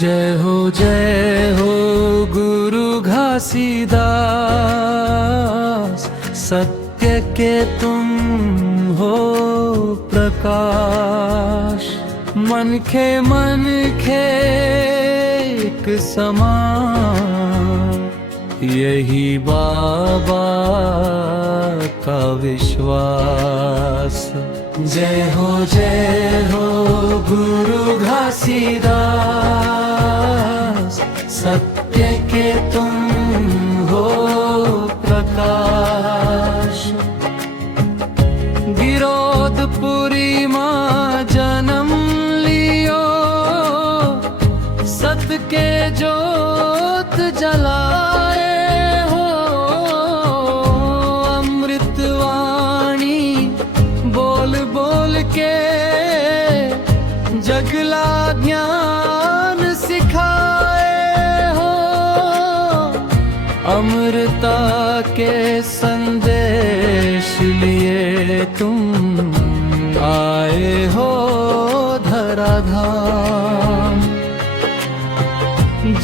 जय हो गुरु घासीदास, सत्य के तुम हो प्रकाश। मन खे एक समान, यही बाबा का विश्वास। जय हो गुरु घासीदास, सत्य के तुम हो प्रकाश। गिरोधपुरी माँ जन्म लियो, सत के जोत जलाए हो। अमृतवाणी बोल बोल के जगला ज्ञान सिखाए हो। अमृता के संदेश लिए तुम आए हो धराधाम।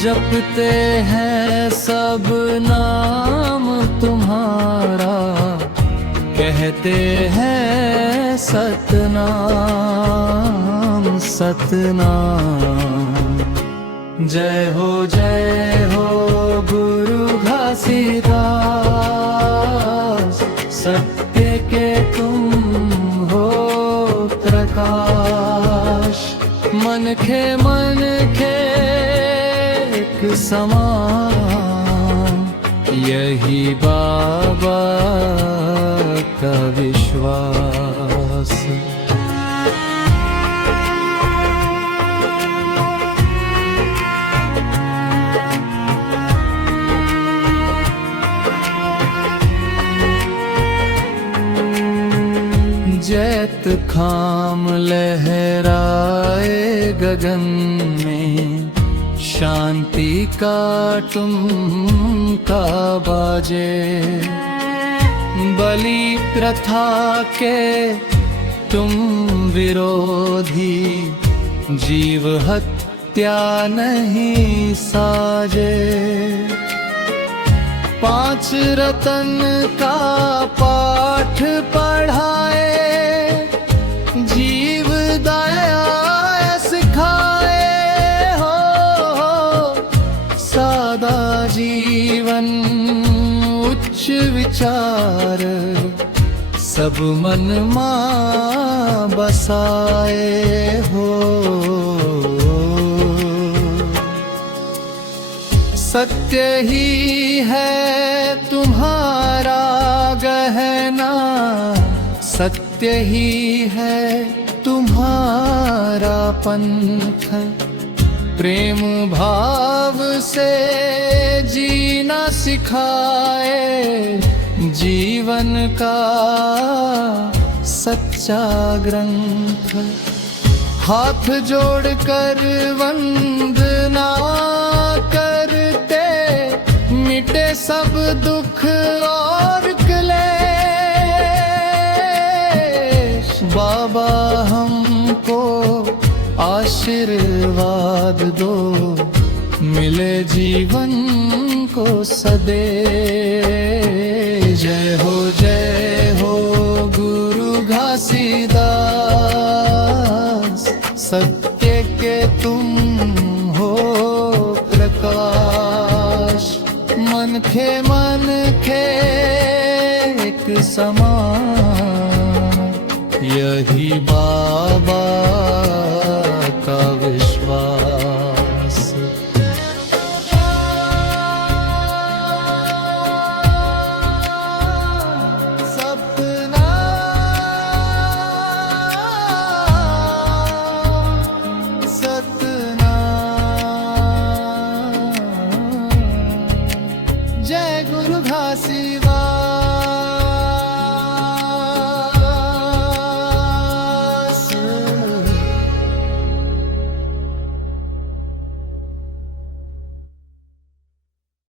जपते हैं सब नाम तुम्हारा, कहते हैं सतनाम सतनाम। जय हो गुरु घासीदास, सत्य के तुम हो प्रकाश। मन खे एक समान, यही बाबा का विश्वास। जैत खाम लहराए गगन में, शांति का टुमका बाजे। बलि प्रथा के तुम विरोधी, जीव हत्या नहीं साजे। पांच रतन का पाठ पढ़ाए, जीव दया सिखाए हो। सादा जीवन उच्च विचार, सब मन मां बसाए हो। सत्य ही है तुम्हारा गहना, सत्य ही है तुम्हारा पंथ। प्रेम भाव से जीना सिखाए, जीवन का सच्चा ग्रंथ। हाथ जोड़कर वंदना करते, मिटे सब दुख और क्लेश। बाबा हमको आशीर्वाद दो, मिले जीवन को सदे। जय हो गुरु घासीदास, सत्य के तुम हो प्रकाश। मन खे एक समान, यही बाबा का विश्वास। सपना सतना, जय गुरु घासीदास।